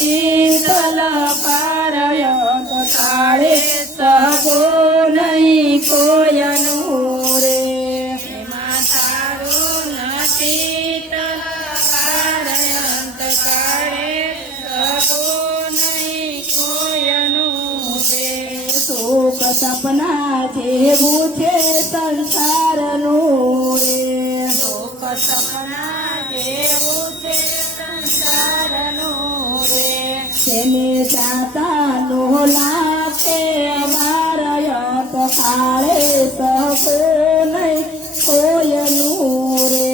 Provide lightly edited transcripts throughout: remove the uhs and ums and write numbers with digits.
शीतल पारयत काळे सगो नहीं कोयनु रे तारो न शीतल पारयत काळे सगो नहीं कोयनु रे सुख सपना जेवुं छे संसारनुं रे सुख सपना जेवुं छे संसारनुं रे तेने जाता नो लागे अमारयत काळे सगो नहीं कोयनु रे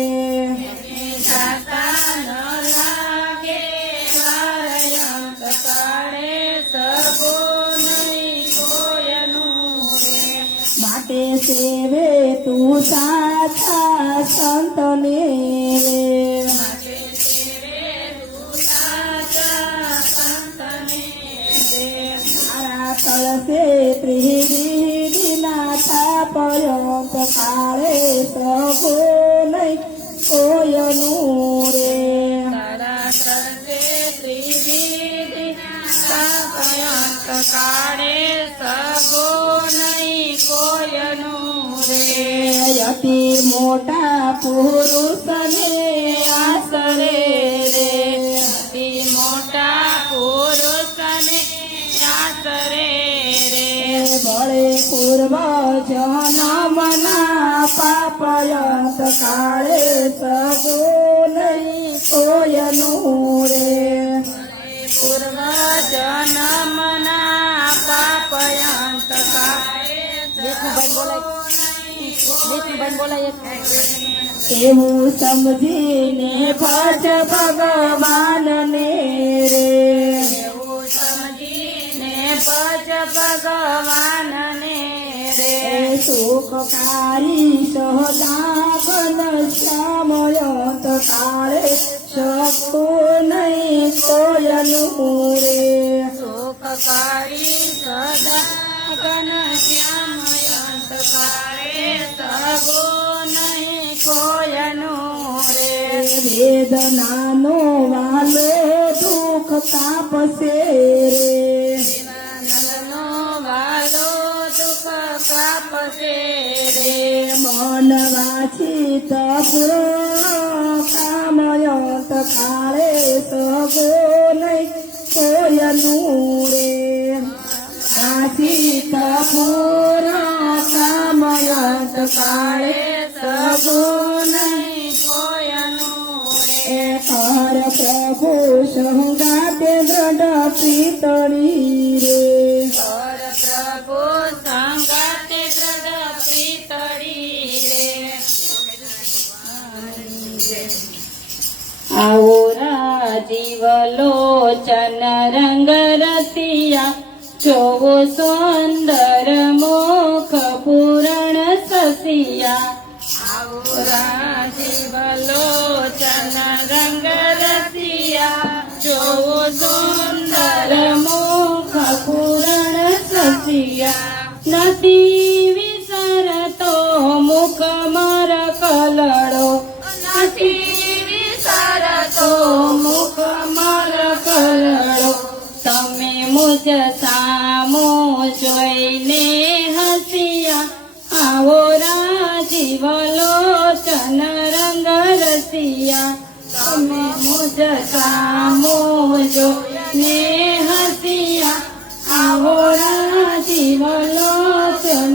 जाता न लागे पारयत काळे सगो नहीं कोयनु रे माटे सेवे तू साचा संतने रे માટે સેવે તું સાચા સંતને રે तारा तळसे त्रिविधीना थापयंत काळे सगो नहीं कोयनु रे તારા તરસે ત્રિવિધિના સાપયંત કાળે સગો નહીં કોયનું રે यति मोटा पुरुषने आसरे रे અતિ મોટા પુરુષને આસરે રે बळे पूर्व जन्मना पापयंत काळे सगो नहीं कोयनु रे પૂર્વ જન્મના પાપયંત કાળે એવું સમજીને ભજ ભગવાનને રે એવું સમજીને ભજ ભગવાનને રે સુખકારી સહદાગન શ્યામયંત કાળે સગો નહીં કોયનું રે સુખકારી સદા ઘન શ્યામયંત કાળે સગો નહીં કોયનું રે વેદનાનો વાલો દુઃખ તાપસે રે નંદનો વાલો દુઃખ કાપસે રે મન વાંચિત કામયંત કાળે સગો નહીં કોયનું રે વાંચિત કામયંત કાળે સગો નહીં કોયનું રે હર પ્રભુ સંગાતે દ્રઢ પ્રીતળી રે હર પ્રભુ સંગાતે દ્રઢ પ્રીતળી રે આવો રાજીવ લોચન રંગ રસિયા જોવો સુંદર મુખ પૂરણ સસિયા આવો રાજીવ લોચન રંગ રસિયા જોવો સુંદર મુખ પૂરણ સસિયા નથી વિસરતો મુખ મર કલડો નથી વિસરતો મુખ મર કલડો તમે મુજ સામો જોઈને હસિયા આવો રાજીવ લોચન રંગ રસિયા તમે મુજ સામો જોઈને હસિયા આવો રાજીવ લોચન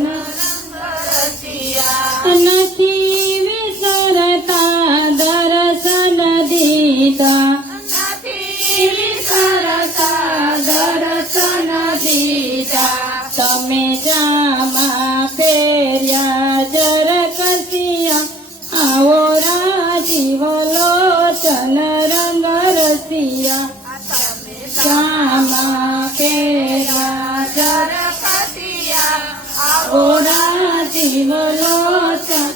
રસિયા નથી વિસરતા દર્શન દીધા નથી વિસરતા દર્શન દીધા તમે જામા ફેર્યા જર કસિયા આવો રાજીવ લોચન રંગ રસિયા જામા ફેર્યા જર રસિયા આવો રાજીવ લોચન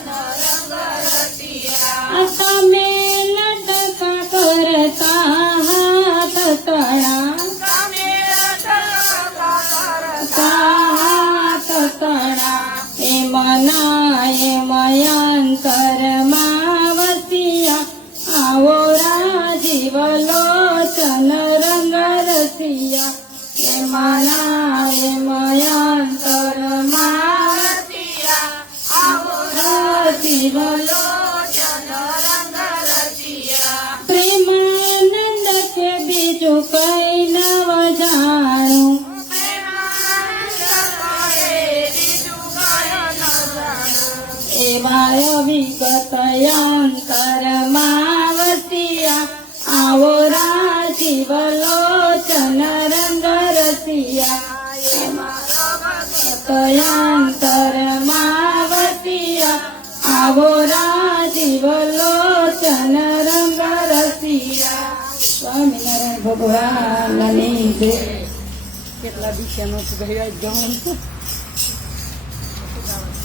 રસિયા તમે લટકા કરતા હાથ તળા તમે હાથ તળા એ મના એ મયંતરમાં વસિયા આવો રાજીવ લોચન રંગ રસિયા એમના એમયંતરમાં રસી બોલો પ્રેમાનંદ કે બીજું કઈ નવ જાણું એવા વિગત અંતરમાં વસિયા આવો રાજીવ લોચન રંગ રસિયા અંતરમાં વસિયા આવો રાજીવ લોચન રંગ રસિયા સ્વામિનારાયણ ભગવાનની જય. કેટલા દિશાનો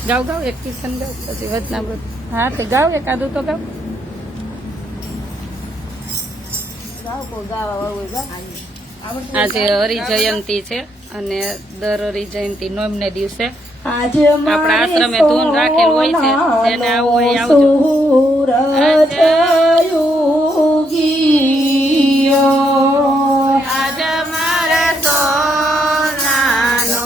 ગાવ ગાવ એક કીર્તન ગાવ પછી વચનામૃત હા તે ગાવ એકાદું તો ગાવ આજે હરિજયંતી છે અને દર હરિજયંતી નોમને દિવસે આપણા આશ્રમે ધૂન રાખેલ હોય છે જેને આવું હોય આવજો. આજે મારે સોનાનો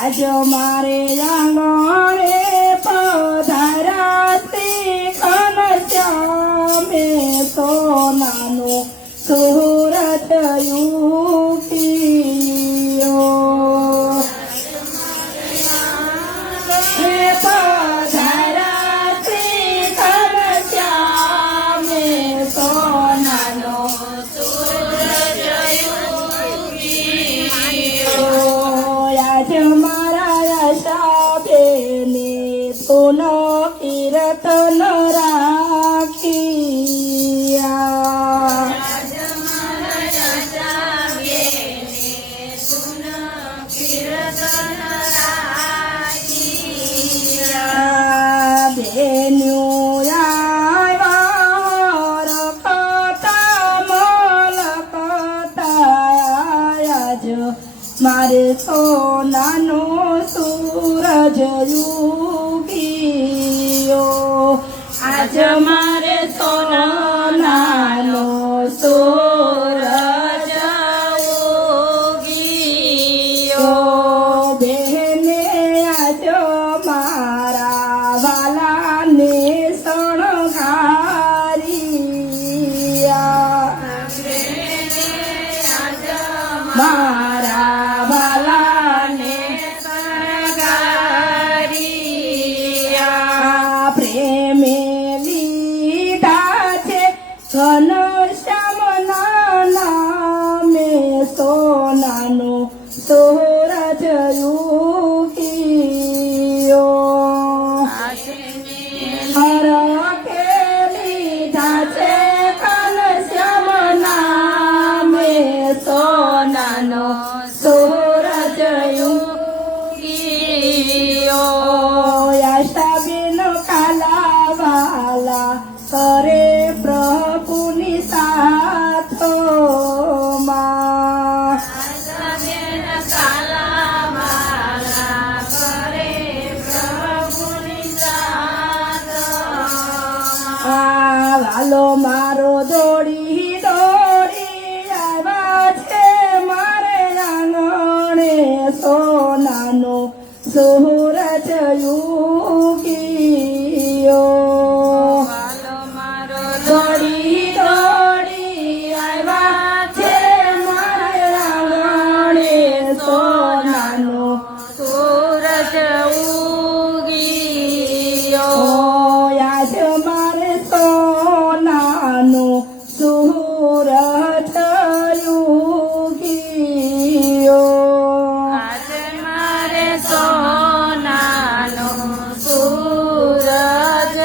આજ મારે આંગણે પધારા શ્રી ઘનશ્યામે સોનાનું સુરત યુગીયો પધારા શ્રી ઘનશ્યામે સોનાનો આજ મારા આશાબેને પુનઃ કીર્તન રાખ્યા બેન્યું આવ્યા રખતા મલકતા આજ મારે સોનાનો સૂરજ યુગીયો આજ મારે સોનાનો સૂરજ યુગીયો બેને આજ મારા વાલાને શણગારિયા મારા વાલાને શણગારિયા પ્રેમે લીધા છે ઘનશ્યામના નામે સોનાનો સૂરજ યુગીયો હરખે લીધા છે ઘનશ્યામના નામે સોનાનો સૂરજ યુગીયો યાશાબેન કાલાવાલા કરે પ્રભુની સાથોમાં વાલો મારો દોડી દોડી આવ્યા છે મારે આંગણે સોનાનો સૂરજ યુગીયો દોડી દોડી આવ્યા છે મારે આંગણે સોનાનો સૂરજ ઉગીયો આજ મારે સોનાનો સૂરજ યુગીયો આજ મારે સોનાનો સૂરજ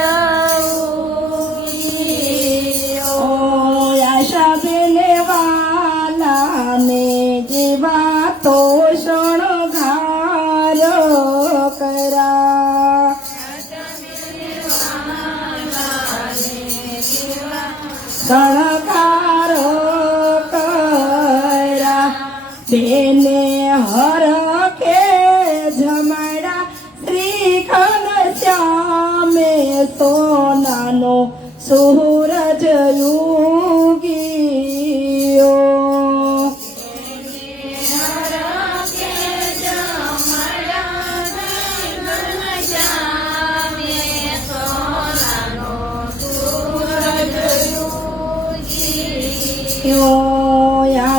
ઉગીયો આશાબેને વાલાને જેવા તો શણગાર કરા શણગાર કરા બેને હરખે જમડા શ્રી ઘનશ્યામે સોનાનો સૂરજ યુગીઓ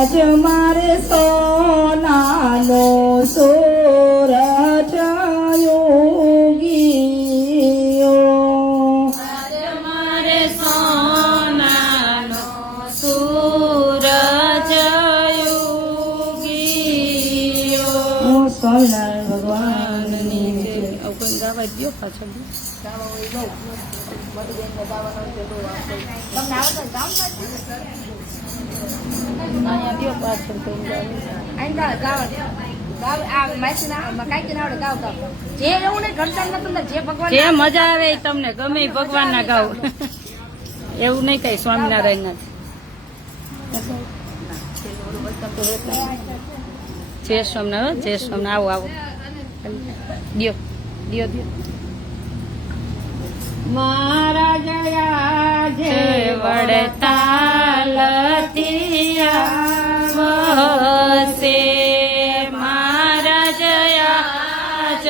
આજ મારે સોનાનો સૂરજ યોગીઓ મારે સોનાનો સૂરજ યોગીઓ સોનાર ભગવાનની કોઈ ગાવા દો પાછળ અહીંયા દો પાછળ કોઈ જે મજા આવે એ તમને ગમે એ ભગવાનના ગાવ એવું નહીં કઈ સ્વામિનારાયણ જય સ્વામિનારાયણ જય સ્વામિનારાયણ આવો દ્યો દ્યો દ્યો મારા જયા જે વડતાલ વસે મારા જયા જ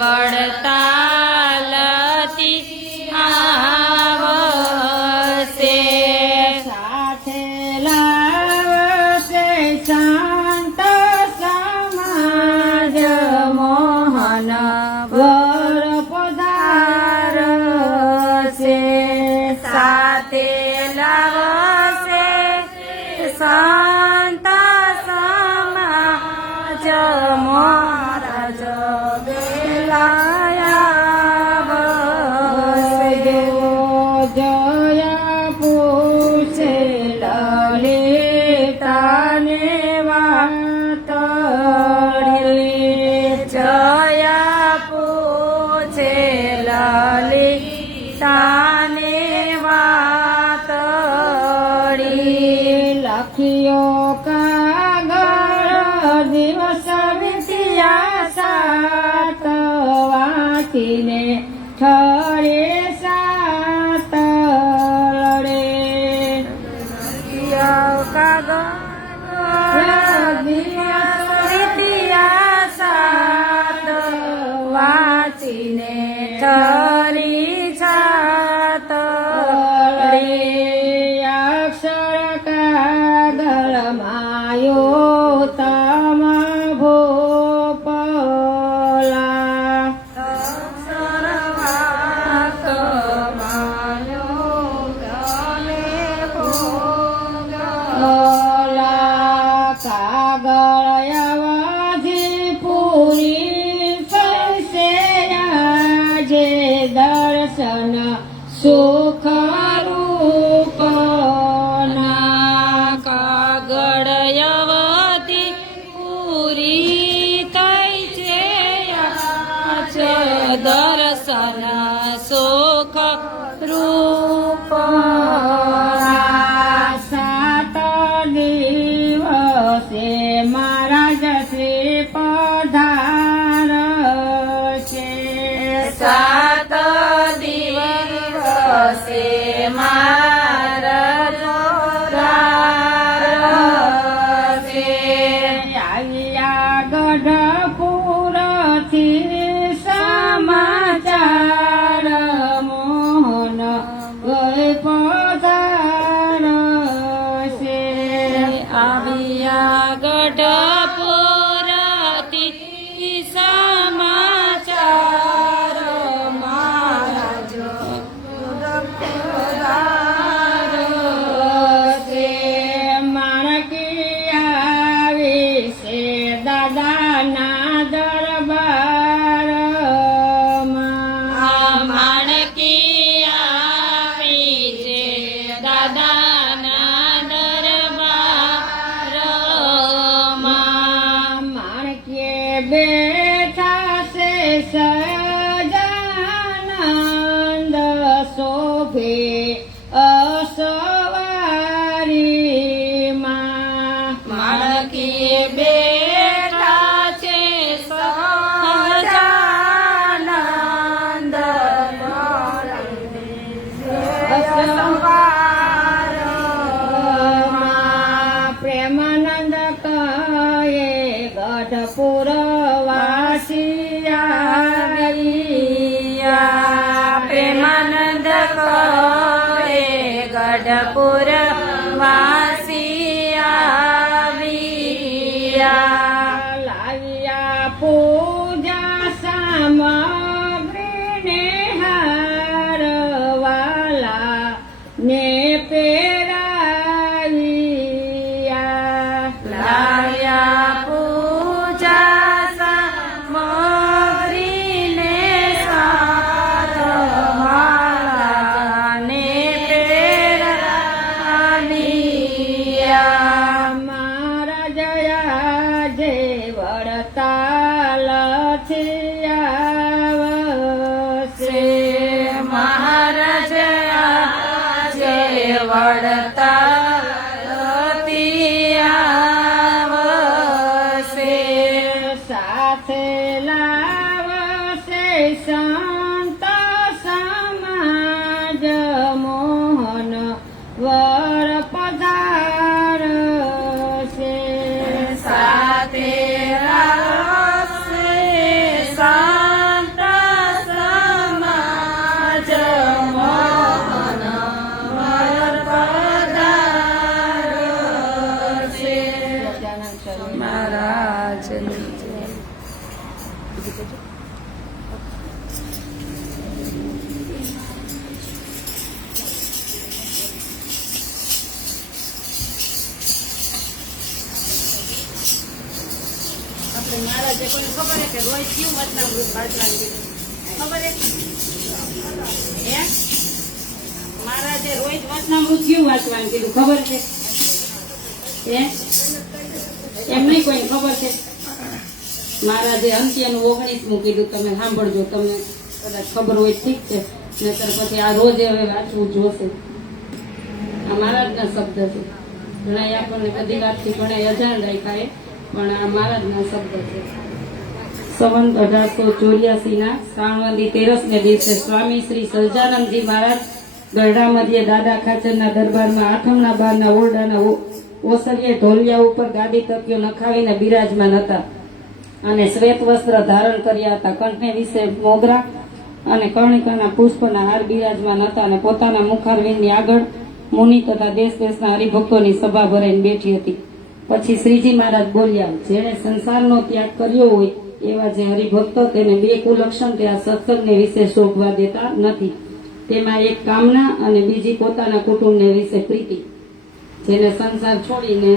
વડતાલ આવસે સાથે લાવશે શાંત સમાજ મોહન વર પધારશે સાથે લાવશે શાંત સમાજ મહારાજ જયા પૂછે લલિતાને વાત જયા પૂછે લલિતાને વાતડી લખ્યો કાગળ દિવસ વિદ્યા સાત વાંચીને ઠરે સાત લડે સાત વાંચીને ઠરી છાત અક્ષર કાગળ માયો તમ ભોપલા કાગળ અવધિ પૂરી થશે આજે દર્શન સુખ રૂપના કાગળ યવતી પૂરી થઈ છે આજ દર્શન સુખ રૂપ સાત દિવસે મારા જશે પધાર છે સાત દિવસે આવ્યા ગઢપુરથી સમાચાર મોહન ગઈ પધાર છે આવ્યા ગઢપુરથી સમાચાર મહારાજ માણકી આવી છે દાદાના દરબારમાં માણકી આવી છે દાદાના દરબારમાં માણકીએ બેઠા છે સજાનંદ શોભે અસવારીમાં માણકી બેઠા છે સહજાનંદ માં પ્રેમાનંદ કહે ગઢપુર વાસી આવ્યા. પ્રેમાનંદ કહે ગઢપુર વાસી આવ્યા. લાવ્યા પૂજા સામગ્રીને હારવાલા ને પેરાવ્યા. લાવ્યા પૂજા સામગ્રીને સારવાલાને પેરાવ્યા. મારા જયા જે વડતાલ થી આવશે. મહારાજ આજે વડતાલથી આવશે. સાથે લાવશે સંત સમાજ મોહન વર પધારશે. સાથે આવશે સંત સમાજ મોહન વર પધારશે. મહારાજની જય. આપણે મહારાજે કોઈ ખબર હે કે રોજ ક્યું વચનામૃત વાંચવાનું કીધું? ખબર હે? હે? મહારાજે રોજ વચનામૃત ક્યું વાંચવાનું કીધું? ખબર છે? હે? એમ નહીં કોઈને ખબર છે? મહારાજે અંત્યનું 19મું કીધું. તમે સાંભળજો, તમને કદાચ ખબર હોય ઠીક છે, નહીતર પછી આ રોજ હવે વાંચવું જોશે. આ મહારાજના શબ્દ છે. ઘણા આપણને બધી વાતથી ઘણા અજાણ રાખ્યા પણ આ મહારાજના શબ્દ છે. સંવંત 1884 શ્રાવણવદી 13ને દિવસે સ્વામી શ્રી સહજાનંદજી મહારાજ ગરડા મધ્યે દાદા ખાચરના દરબારમાં આઠમના બારના ઓરડાના ઓસરીએ ઢોલિયા ઉપર ગાદી તકીઓ નખાવીને બિરાજમાન હતા અને શ્વેત વસ્ત્ર ધારણ કર્યા હતા. કંઠને વિશે મોગરા અને કર્ણિકાના પુષ્પના હાર બિરાજમાન હતા અને પોતાના મુખારવિંદની આગળ મુનિ તથા દેશ દેશના હરિભક્તોની સભા ભરાઈને બેઠી હતી. પછી શ્રીજી મહારાજ બોલ્યા, જેણે સંસારનો ત્યાગ કર્યો હોય એવા જે હરિભક્તો તેને બે કુલક્ષણ તે આ સત્સંગને વિશે શોભવા દેતા નથી. તેમાં એક કામના અને બીજી પોતાના કુટુંબને વિશે પ્રીતિ. જેને સંસાર છોડીને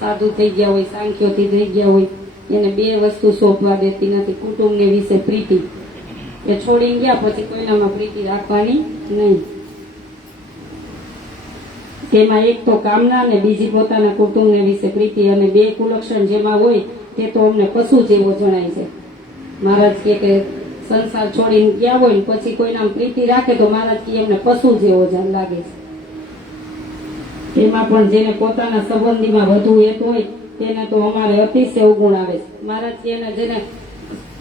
સાધુ થઈ ગયા હોય, સાંખ્યોથી થઈ ગયા હોય, એને બે વસ્તુ શોભવા દેતી નથી. કુટુંબને વિશે પ્રીતિ, એ છોડીને ગયા પછી કોઈનામાં પ્રીતિ રાખવાની નહીં. તેમાં એક તો કામના અને બીજી પોતાના કુટુંબને વિશે પ્રીતિ. અને બે કુલક્ષણ જેમાં હોય તે તો અમને પશુ જેવો જણાય છે. મહારાજ કે સંસાર છોડીને ગયા હોય ને પછી કોઈના પ્રીતિ રાખે તો મહારાજ કે એમને પશુ જેવો લાગે છે. તેમાં પણ જેને પોતાના સંબંધીમાં વધુ એક હોય તેને તો અમારે અતિશય અવગુણ આવે છે. મહારાજ કે એને જેને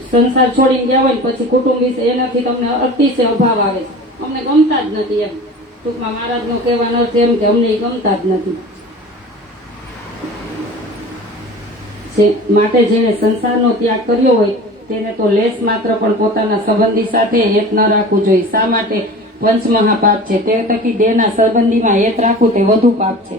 સંસાર છોડીને ગયા હોય ને પછી કુટુંબ વિશે એનાથી તમને અતિશય અભાવ આવે છે. અમને ગમતા જ નથી એમ. ટૂંકમાં મહારાજનો કહેવાનો અર્થ એમ કે અમને ગમતા જ નથી. માટે જેને સંસારનો ત્યાગ કર્યો હોય તેને તો લેશ માત્ર પણ પોતાના સંબંધી સાથે હેત ન રાખવું જોઈએ. શા માટે? પંચમહાપાપ છે. તે થકી દેહના સંબંધીમાં હેત રાખવું તે વધુ પાપ છે.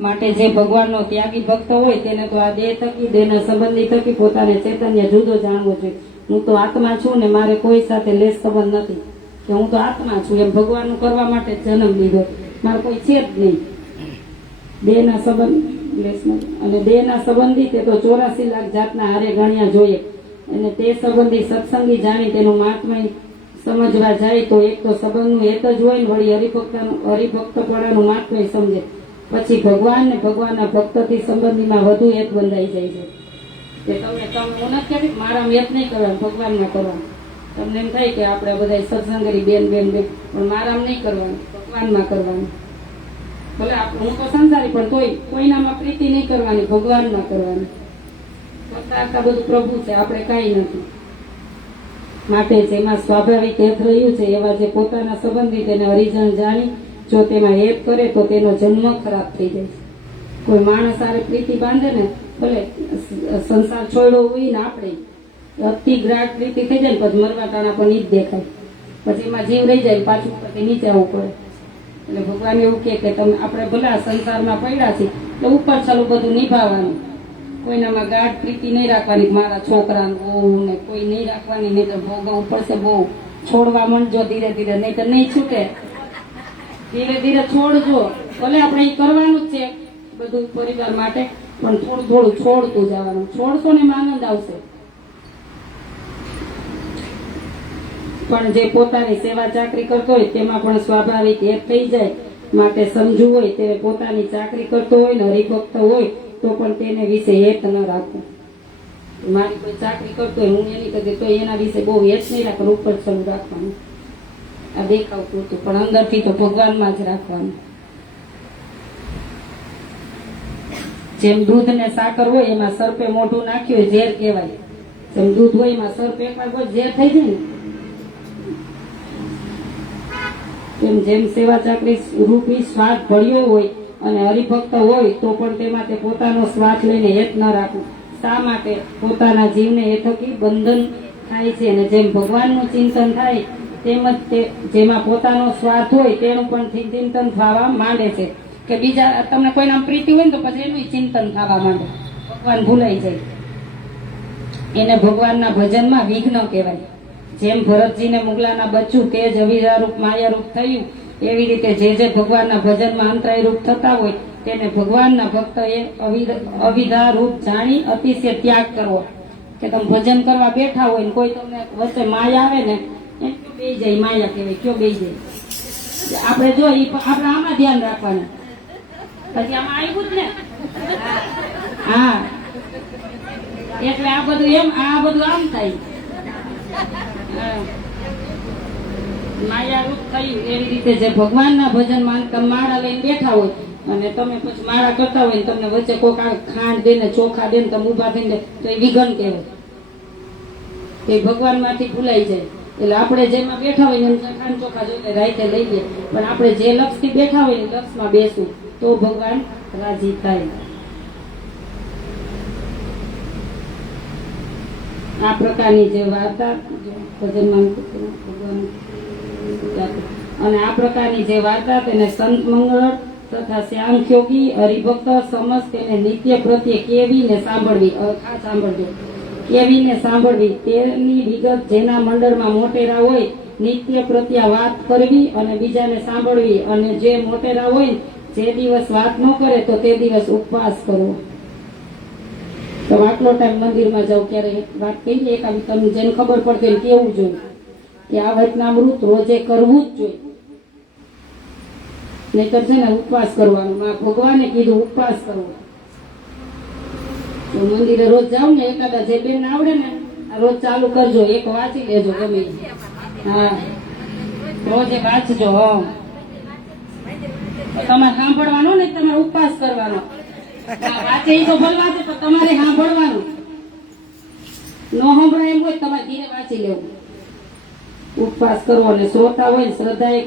માટે જે ભગવાનનો ત્યાગી ભક્ત હોય તેને તો આ દેહ થકી, દેહના સંબંધી થકી પોતાને ચૈતન્ય જુદો જાણવો જોઈએ. હું તો આત્મા છું ને મારે કોઈ સાથે લેશ સંબંધ નથી, કે હું તો આત્મા છું એમ ભગવાનનું કરવા માટે જન્મ લીધો, મારે કોઈ છે જ નહીં. દેહના સંબંધ અને દેહના સંબંધી તે તો 84 લાખ જાતના હારે ગણ્યા જોઈએ. અને તે સંબંધી સત્સંગી જાણી તેનું મહાત્મય સમજવા જાય તો એક તો સંબંધનું હેત જ હોય ને વળી હરિભક્તપણાનું મહાત્મય સમજે. પછી ભગવાન ને ભગવાનના ભક્તથી સંબંધીમાં વધુ હેત બંધાઈ જાય છે. કે તમને હું નથી કહેતી મારા હેત નહીં કરવાનું, ભગવાનમાં કરવાનું. તમને એમ થાય કે આપણે બધા સત્સંગરી બેન પણ મારામ નહીં કરવાનું, ભગવાનમાં કરવાનું. ભલે હું તો સંસારી પણ તોય કોઈનામાં પ્રીતિ નહીં કરવાની, ભગવાનમાં કરવાની. કરતા બધું પ્રભુ છે, આપણે કાંઈ નથી. માટે જેમાં સ્વાભાવિક હેત રહ્યું છે એવા જે પોતાના સંબંધી તેને હરિજન જાણી જો તેમાં હેત કરે તો તેનો જન્મ ખરાબ થઈ જાય છે. કોઈ માણસ સારે પ્રીતિ બાંધે ને ભલે સંસાર છોડ્યો હોય ને આપણે અતિ ગ્રાટ પ્રીતિ થઈ જાય ને પછી મરવા ટાણા પણ ઈ જ દેખાય, પછી એમાં જીવ રહી જાય, પાછું ઉપરથી નીચે આવવું પડે. એટલે ભગવાન એવું કહે કે તમે આપણે ભલા સંસારમાં પડ્યા છીએ તો ઉપર ચાલું બધું નિભાવવાનું, કોઈનામાં ગાઢ પ્રીતિ નહીં રાખવાની, મારા છોકરાને બહુ ને કોઈ નહીં રાખવાની, નહીં તો ભોગવવું પડશે બહુ. છોડવા માંડજો ધીરે ધીરે, નહીં તો નહીં છૂટે. ધીરે ધીરે છોડજો, ભલે આપણે એ કરવાનું જ છે બધું પરિવાર માટે, પણ થોડું થોડું છોડતું જવાનું. છોડશો ને એમાં આનંદ આવશે. પણ જે પોતાની સેવા ચાકરી કરતો હોય તેમાં પણ સ્વાભાવિક એક થઈ જાય. માટે સમજવું હોય તે પોતાની ચાકરી કરતો હોય ને હરિભક્ત હોય તો પણ તેને વિશે હેત ન રાખવું. મારી કોઈ ચાકરી કરતો હોય હું એની કરતી તો એના વિશે બહુ હેત નહીં રાખવાનું, ઉપર ચાલુ રાખવાનું. આ દેખાવ પૂરતું, પણ અંદરથી તો ભગવાનમાં જ રાખવાનું. જેમ દૂધ ને સાકર હોય એમાં સર્પે મોઢું નાખ્યું હોય ઝેર કહેવાય, જેમ દૂધ હોય એમાં સર્પ એકવાર હોય ઝેર થઈ જાય ને, જેમ સેવા ચાકરી રૂપી સ્વાદ ભળ્યો હોય અને હરિભક્ત હોય તો પણ તેમાં તે પોતાનો સ્વાદ લઈને હેત ન રાખવું. શા માટે? પોતાના જીવને એ થકી બંધન થાય છે, અને જેમ ભગવાનનું ચિંતન થાય તેમજ તે જેમાં પોતાનો સ્વાર્થ હોય તેનું પણ ચિંતન થવા માંડે છે. કે બીજા તમને કોઈના પ્રીતિ હોય ને તો પછી એનું ચિંતન થવા માંડે, ભગવાન ભૂલાઈ જાય. એને ભગવાનના ભજનમાં વિઘ્ન કહેવાય. જેમ ભરતજીને મુગલાના બચ્ચું તેજ અવિધારૂપ માયારૂપ થયું, એવી રીતે જે ભગવાનના ભજનમાં અંતરાયરૂપ થતા હોય તેને ભગવાનના ભક્તએ અવિધારૂપ જાણી અતિશય ત્યાગ કરવો. કે તમે ભજન કરવા બેઠા હોય ને કોઈ તમને વચ્ચે માયા આવે ને એમ કયો બેહી જાય, માયા કહેવાય, કયો બેહી જાય. આપણે જો આપણે આમાં ધ્યાન રાખવાનું, પછી આમાં આવ્યું જ ને. હા, એટલે આ બધું એમ, આ બધું આમ થાય. માયા રૂપ થયું એવી રીતે જે ભગવાનના ભજનમાં તમે માળા લઈને બેઠા હોય અને તમે પછી માળા કરતા હોય ને તમને વચ્ચે કોક ખાંડ દે ને ચોખા દે ને તમે ઉભા થઈને તો એ વિઘન કહેવાય, એ ભગવાન માંથી ભૂલાઈ જાય. એટલે આપણે જેમાં બેઠા હોય ને ખાંડ ચોખા જોઈને રાઈતે લઈએ, પણ આપણે જે લક્ષથી બેઠા હોય ને લક્ષમાં બેસવું તો ભગવાન રાજી થાય. આ પ્રકારની જે વાર્તા ભજનમાં અને આ પ્રકારની જે વાર્તા તેને સંત મંગળ તથા શ્યામયોગી હરિભક્ત સમજ તેને નિત્ય પ્રત્યે કેવીને સાંભળવી. આ સાંભળજો, કેવીને સાંભળવી. તેની વિગત જેના મંડળમાં મોટેરા હોય નિત્ય પ્રત્યે વાત કરવી અને બીજાને સાંભળવી. અને જે મોટેરા હોય જે દિવસ વાત ન કરે તો તે દિવસ ઉપવાસ કરવો. તો આટલો ટાઈમ મંદિરમાં જાવ ક્યારે વાત કહીએ એકાદી, તમને જેને ખબર પડતી હોય કેવું જોઈએ કે આ વચનામૃત રોજે કરવું જ જોઈએ, નહીતર છે ને ઉપવાસ કરવાનો. ભગવાને કીધું ઉપવાસ કરવો. તો મંદિરે રોજ જાવ ને એકાદા જે બેન આવડે ને રોજ ચાલુ કરજો, એક વાંચી લેજો ગમે. હા, રોજે વાંચજો. તમારે સાંભળવાનું ને તમારે ઉપવાસ કરવાનો. વાંચે એ તો ભલે વાંચે પણ તમારે સાંભળવાનું. ન સાંભળે એમ હોય તમારે ધીરે વાંચી લેવું. ઉપવાસ કરવો અને શ્રોતા હોય ને શ્રદ્ધાએ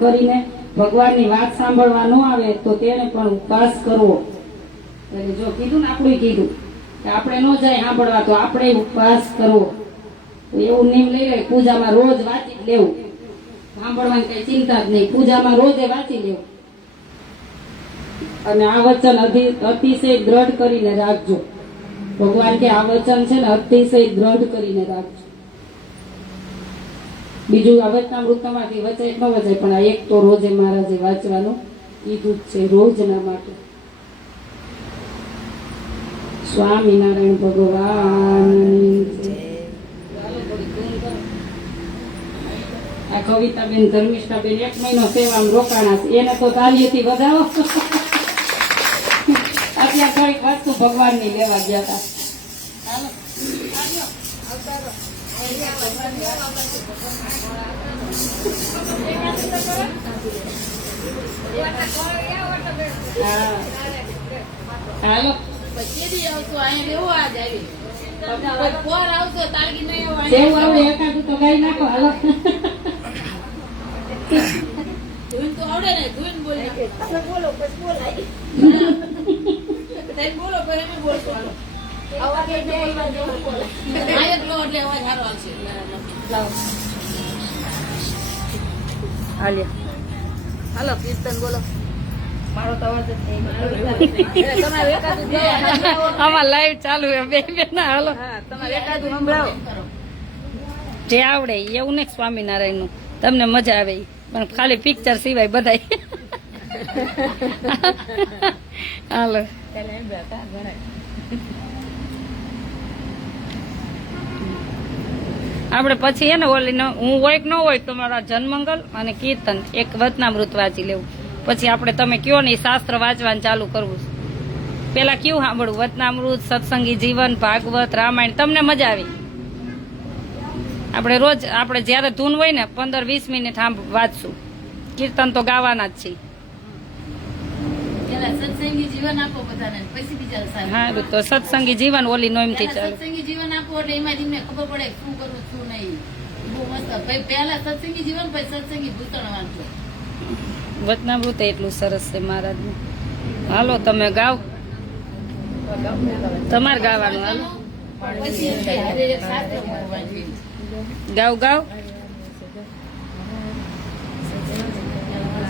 કરીને ભગવાનની વાત સાંભળવા ન આવે તો તેને પણ ઉપવાસ કરવો. એટલે જો કીધું ને આપણું કીધું કે આપણે ન જાય સાંભળવા તો આપણે ઉપવાસ કરવો. એવું નિયમ લઈ લે, પૂજામાં રોજ વાંચી લેવું, સાંભળવાની કઈ ચિંતા જ નહીં, પૂજામાં રોજે વાંચી લેવું. અને આ વચન અતિશય દ્રઢ કરીને રાખજો. ભગવાન કે આ વચન છે ને અતિશય દ્રઢ કરીને રાખજો. બીજું આ વચનામૃત તમારાથી વચાય ન વચાય, પણ આ એક તો રોજે મહારાજે વાંચવાનું કીધું જ છે, રોજના માટે. સ્વામિનારાયણ ભગવાનની જય. આ કવિતાબેન ધર્મિષ્ઠાબેન 1 મહિનો સેવામાં રોકાણા છે, એને તો તાલીઓથી વધાવો. અત્યારે થોડીક વસ્તુ ભગવાનની લેવા ગયા હતા. હાલો જેવું આવડે એકાદું તો ગાઈ નાખો. હાલો આવડે ને ધોઈને બોલી તમે બોલો પછી બોલાય તઈ બોલો પર અમે બોલશું હાલો અવાજ એટલે બોલવા જેવું બોલાય આ એક લો એટલે અવાજ સારો આવશે લાવો હાલ્યો હાલો કીર્તન બોલો મારો તો અવાજ જ નહીં તમારે એકાદું આમાં લાઈવ ચાલુ હે બે ના હાલો હા તમારે એકાદું સંભળાવો જે આવડે ઈ એવું ને સ્વામિનારાયણ નું તમને મજા આવે ઈ. પણ ખાલી પિક્ચર સિવાય બધાય હાલો આપણે પછી હે ને ઓલી હું હોય કે ન હોય તમારા જન્મંગલ અને કીર્તન એક વચનામૃત વાંચી લેવું પછી આપણે તમે કયો ને ઈ શાસ્ત્ર વાંચવાનું ચાલુ કરવું છે. પેલા કયું સાંભળવું વચનામૃત સત્સંગી જીવન ભાગવત રામાયણ તમને મજા આવી આપણે રોજ આપણે જયારે ધૂન હોય ને 15-20 મિનિટ વાંચશું કીર્તન તો ગાવાના જ છે પેલા સત્સંગી જીવન આપો બધાને પછી બીજા સારું હા તો સત્સંગી જીવન ઓલી નોમથી ચાલે સત્સંગી જીવન આપો એટલે એમાં એમને ખબર પડે શું કરવું શું નહીં બહુ મસ્ત ભાઈ પહેલા સત્સંગી જીવન પછી સત્સંગી ભૂતણ વાંચો વચનામૃત એટલું સરસ છે મહારાજનું હાલો તમે ગાવ તમારે ગાવાનું હાલો પછી હારે એક શાસ્ત્ર વાંચી ગાવ ગાવ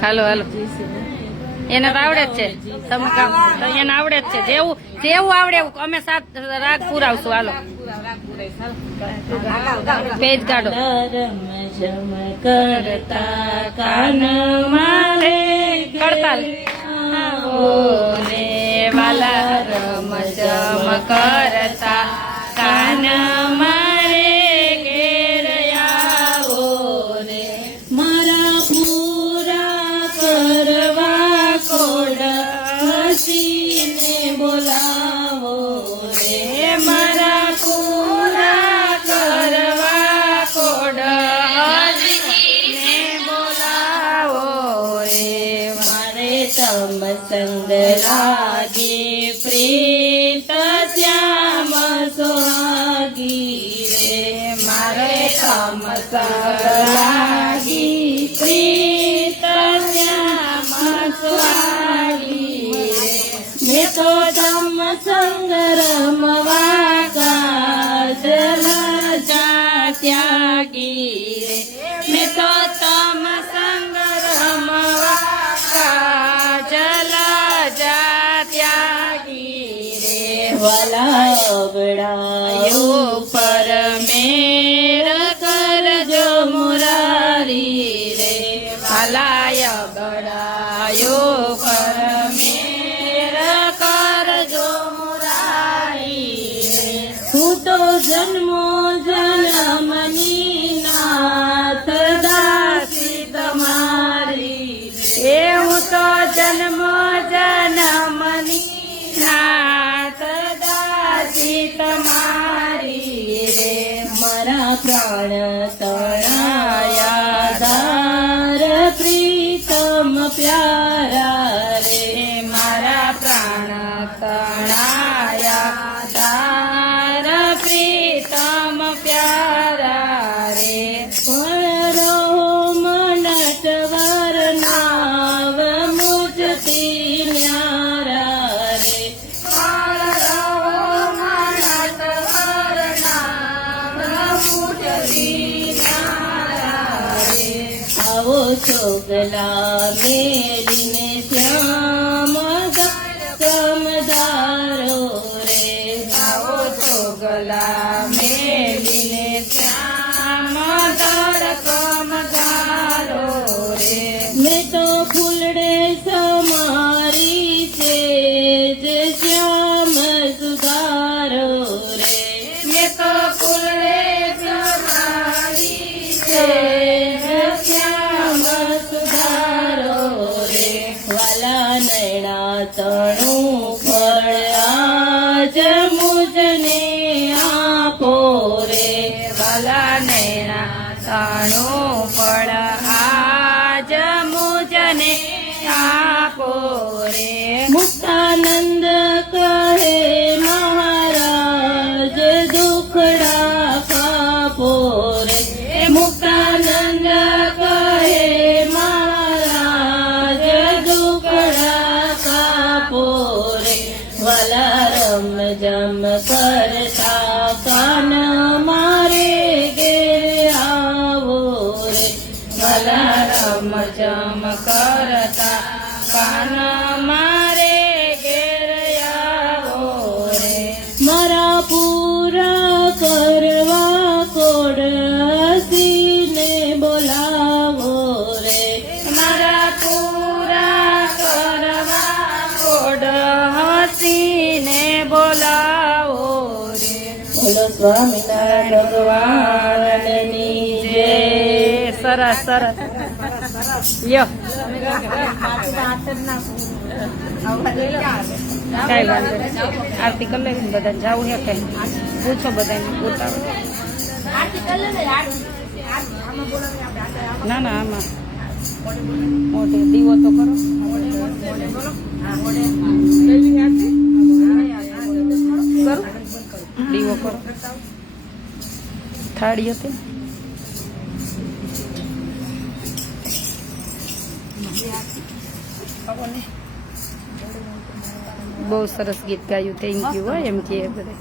હાલો હાલો એને તો આવડે જ છે તમે ગાવ તો એને આવડે જ છે જેવું જેવું આવડે એવું અમે સાત રાગ પુરાવશું હાલો પેજ કાઢો કરતા કાન મારે કડતાલ રે વાલા રમ જમ કરતા કાન મારે ઘેર આવો રે મારા પૂરા કરવા કોડ હસીને બોલાવો રે મારા પૂરા કરવા કોડ હસીને બોલાવો રે મારે તમ સંગ લાગે પ્રીત શ્યામ સોહાગી રે મારે તમ સંગ લાગી પ્રીત શ્યામ સોહાગી રે મેં તો તમ સંગ રમવા કાજલ જા ત્યાગી રે મેં તો તમ સંગ રમવા કાજલ જા ત્યાગી રે વલાવડાયો પર મેર કરજો મુરારી રે ભલાય બડાયો પર મેર કરજો મુરારી રે હું તો જન્મો જન્મની નાથ દાસી તમારી રે હું તો જન્મો જન્મની નાથ દાસી તમારી રે મારા પ્રાણ તણાયા ધાર પ્રીતમ પ્યારા રે મારા પ્રાણ તણાયા ધાર પ્રીતમ પ્યારા રે પણ રહો મનટવર નાવ મુજતી ન્યારા રે પણ રહો મનટવર નાવ મુજતી ન્યારા રે આવો ચોગલા મેલીને શ્યામ સમદારો રે આવો ચોગલા મેલીને શ્યામ સમદારો રે મેં તો ફૂલડે સમારી છે જે શ્યામ સુધારો રે મેં તો ફૂલડે સમારી છે જે શ્યામ સુધારો રે વાલા નૈણા તણું ફળ આજ મુજને આપો રે વાલા નૈણા તણું ફળ આજ મુજને આપો રે મુક્તાનંદ કહે મહારાજ દુખડા કાપો રે મુક્તાનંદ કહે મહારાજ વાલા રમ જમ કરતા કાન મારે ઘેર આવો રે વાલા રમ જમ કરતા કાન મારે ઘેર આવો રે મારા પૂરા કરવા કોડસીને બોલાવો રે મારા પૂરા કરવા કોડસીને બોલાવો રે બોલો સ્વામિનારાયણ ભગવાનની જય સરસ સરસ યો કઈ વાંધો નહીં. આરતી કરી લેવી ને બધા જાવું હે કઈ પૂછો બધાને ઉતારો ના ના આમાં મોટે દીવો તો કરો કરો દીવો કરો થાળી હતી બહુ સરસ ગીત ગાયું થેન્ક યુ હોય એમ કે બધે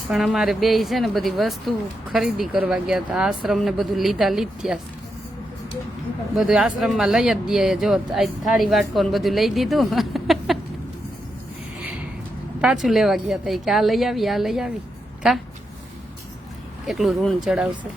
પણ અમારે બે છે ને બધી વસ્તુ ખરીદી કરવા ગયા હતા આશ્રમ ને બધું લીધ્યા બધું આશ્રમમાં લઈ જ દે જો આજ થાળી વાટકો ને બધું લઈ દીધું પાછું લેવા ગયા હતા કે આ લઈ આવી કા કેટલું ઋણ ચડાવશે